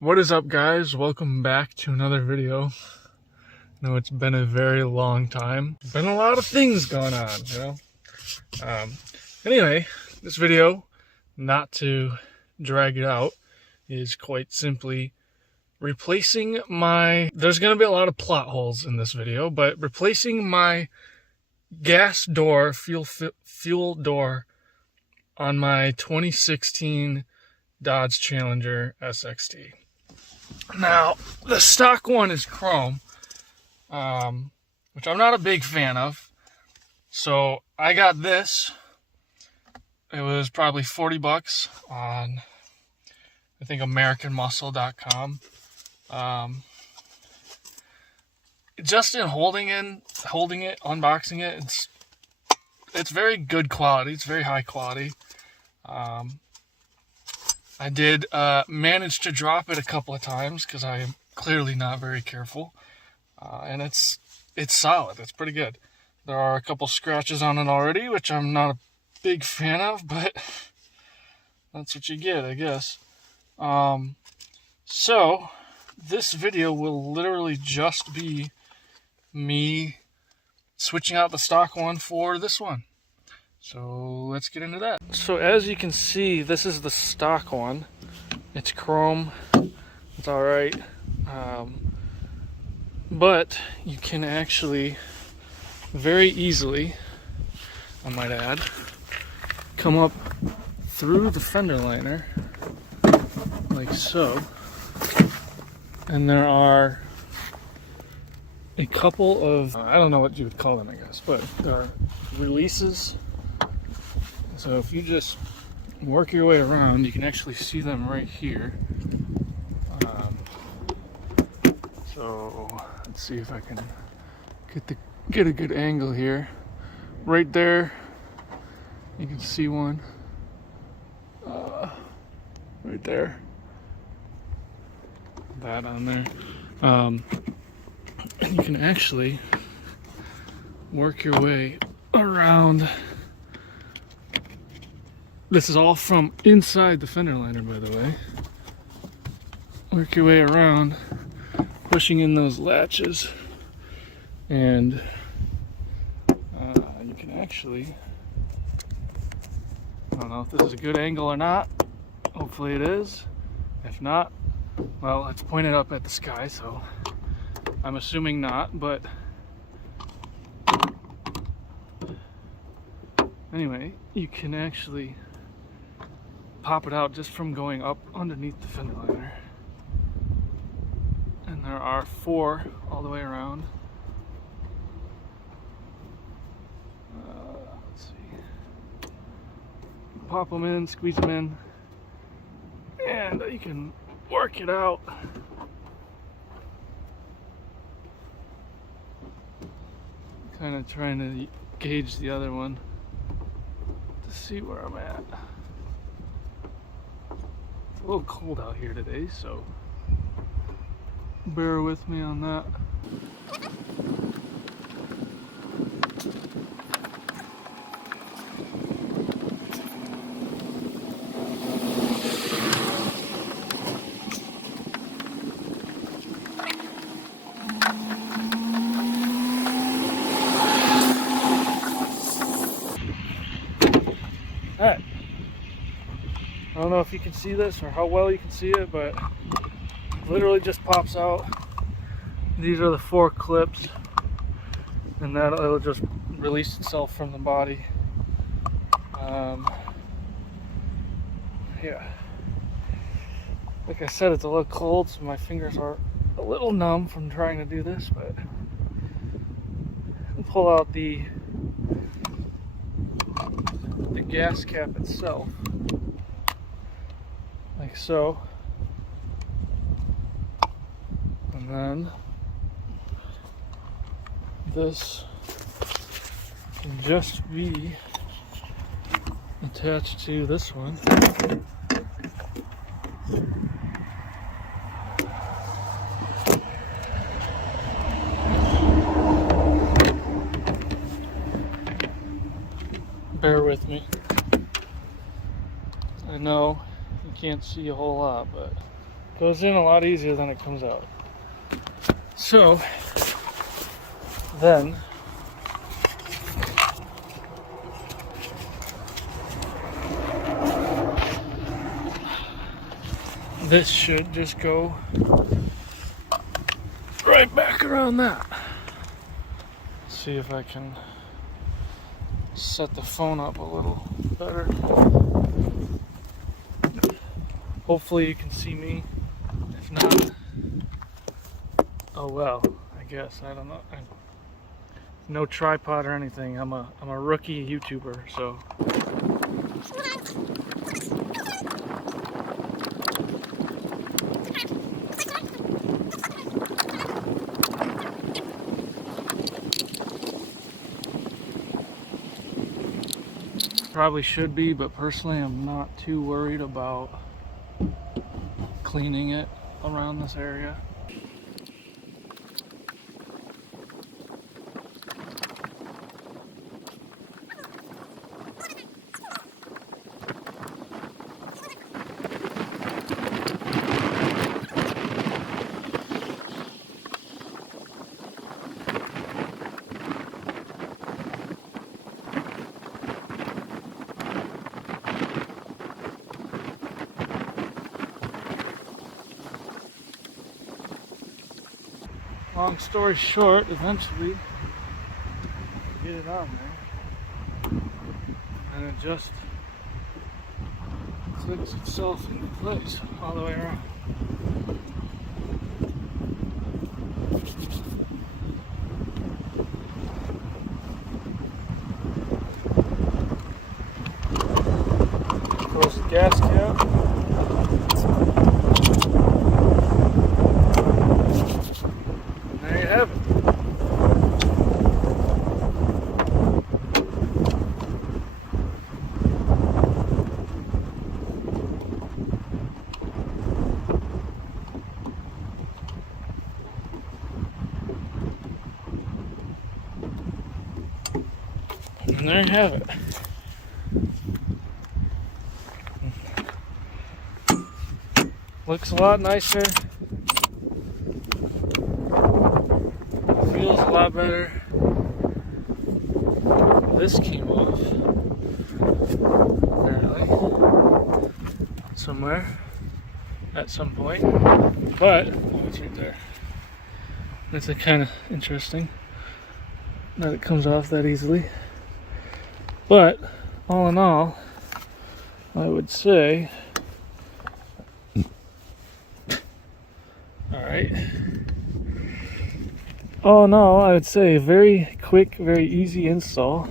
What is up, guys? Welcome back to another video. I know it's been a very long time. Been a lot of things going on, you know. Anyway, this video, not to drag it out, is quite simply replacing my... There's going to be a lot of plot holes in this video, but replacing my gas door, fuel door on my 2016 Dodge Challenger SXT. Now, the stock one is chrome, which I'm not a big fan of. So I got this. It was probably 40 bucks on, I think, AmericanMuscle.com. Just in holding it, unboxing it, it's very good quality. It's very high quality. I did manage to drop it a couple of times because I am clearly not very careful. And it's solid. It's pretty good. There are a couple scratches on it already, which I'm not a big fan of, but that's what you get, I guess. So this video will literally just be me switching out the stock one for this one. So let's get into that. So as you can see, this is the stock one. It's chrome. It's all right. But you can actually very easily, I might add, come up through the fender liner like so. And there are a couple of, I don't know what you would call them, I guess, but there are releases. So if you just work your way around, you can actually see them right here. So let's see if I can get a good angle here. Right there, you can see one. Right there. That on there. And you can actually work your way around. This is all from inside the fender liner, by the way. Work your way around, pushing in those latches, and you can actually, I don't know if this is a good angle or not. Hopefully it is. If not, well, it's pointed up at the sky, so I'm assuming not, but anyway, you can actually pop it out just from going up underneath the fender liner. And there are 4 all the way around. Let's see. Pop them in, squeeze them in, and you can work it out. Kind of trying to gauge the other one to see where I'm at. It's a little cold out here today, so bear with me on that. Alright. I don't know if you can see this or how well you can see it, but it literally just pops out. These are the 4 clips, and that it'll just release itself from the body. Yeah. Like I said, it's a little cold, so my fingers are a little numb from trying to do this, but I'll pull out the gas cap itself, like so, and then this can just be attached to this one. Bear with me. I know you can't see a whole lot, but Goes in a lot easier than it comes out. So then this should just go right back around that. See if I can set the phone up a little better. Hopefully you can see me. If not, oh well, I guess. I don't know. No tripod or anything. I'm a rookie YouTuber, so. Probably should be, but personally I'm not too worried about cleaning it around this area. Long story short, eventually get it on there and it just clicks itself into place all the way around. Close the gas cap. Have it. And there you have it. Looks a lot nicer. Feels a lot better. This came off, apparently, somewhere, at some point, but, oh, it's right there. That's kind of interesting, that it comes off that easily. But, all in all, I would say, alright. Oh no, I would say very quick, very easy install.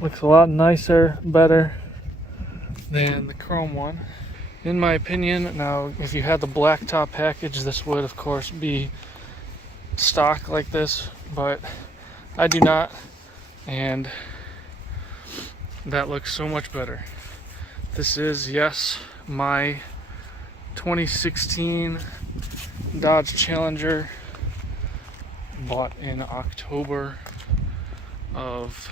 Looks a lot nicer, better than the chrome one, in my opinion. Now, if you had the black top package, this would of course be stock like this, but I do not, and that looks so much better. This is, yes, my 2016 Dodge Challenger, bought in October of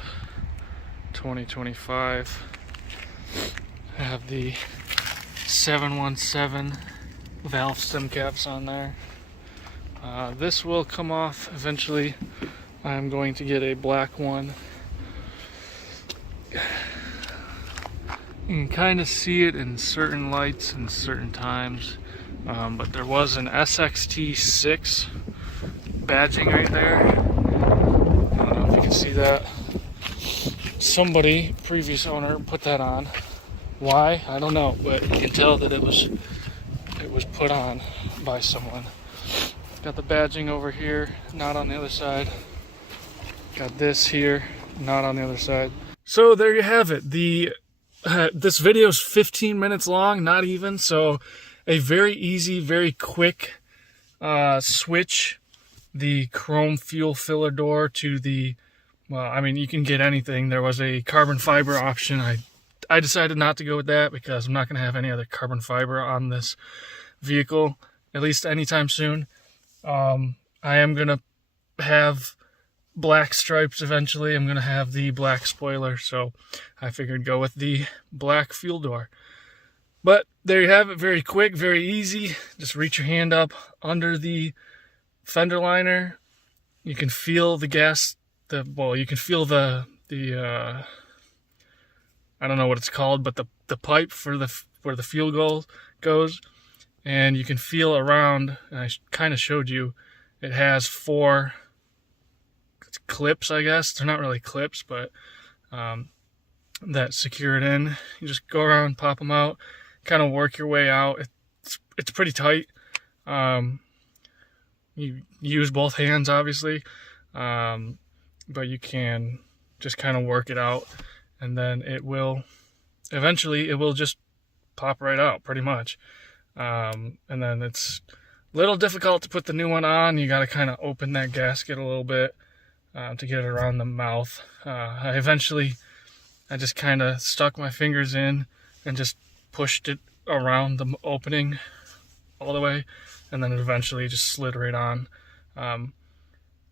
2025. I have the 717 valve stem caps on there. This will come off eventually. I'm going to get a black one. You can kind of see it in certain lights and certain times. But there was an SXT 6 badging right there. I don't know if you can see that. Somebody, previous owner, put that on. Why? I don't know, but you can tell that it was put on by someone. Got the badging over here, not on the other side. Got this here, not on the other side. So there you have it. This video is 15 minutes long, not even, so a very easy, very quick switch the chrome fuel filler door to the, well, I mean, you can get anything. There was a carbon fiber option. I decided not to go with that because I'm not going to have any other carbon fiber on this vehicle, at least anytime soon. I am going to have black stripes eventually. I'm going to have the black spoiler, so I figured go with the black fuel door. But there you have it, very quick, very easy. Just reach your hand up under the fender liner. You can feel the gas, you can feel the I don't know what it's called, but the pipe for where the fuel goes, and you can feel around, and I kind of showed you, it has 4 clips, I guess. They're not really clips, but that secure it in. You just go around, pop them out, kind of work your way out. It's pretty tight. You use both hands, obviously, but you can just kind of work it out, and then eventually it will just pop right out, pretty much. And then it's a little difficult to put the new one on. You got to kind of open that gasket a little bit to get it around the mouth. I just kind of stuck my fingers in and just pushed it around the opening all the way, and then it eventually just slid right on.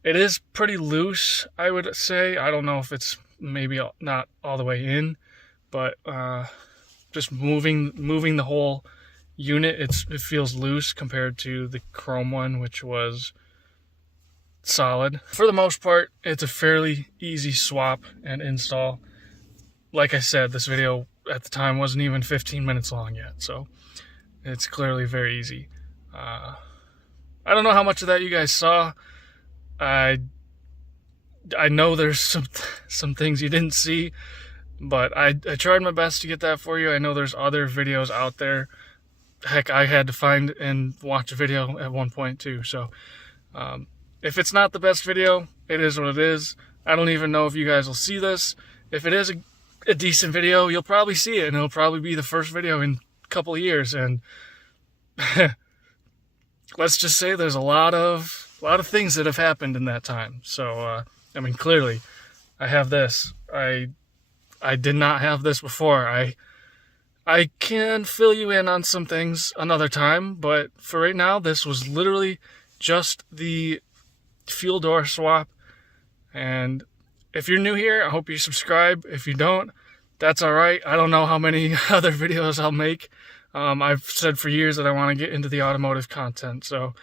It is pretty loose, I would say. I don't know if it's maybe not all the way in, but just moving the whole unit, it feels loose compared to the chrome one, which was solid. For the most part, it's a fairly easy swap and install. Like I said, this video at the time wasn't even 15 minutes long yet, so it's clearly very easy. I don't know how much of that you guys saw. I know there's some things you didn't see, but I tried my best to get that for you. I know there's other videos out there. Heck, I had to find and watch a video at one point too. So if it's not the best video, it is what it is. I don't even know if you guys will see this. If it is a decent video, you'll probably see it, and it'll probably be the first video in a couple of years. And let's just say there's a lot of things that have happened in that time. So I mean, clearly I have this. I did not have this before. I can fill you in on some things another time, but for right now, this was literally just the fuel door swap. And if you're new here, I hope you subscribe. If you don't, that's all right. I don't know how many other videos I'll make. I've said for years that I want to get into the automotive content, so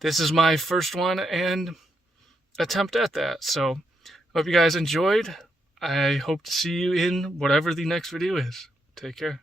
this is my first one and attempt at that. So hope you guys enjoyed. I hope to see you in whatever the next video is. Take care.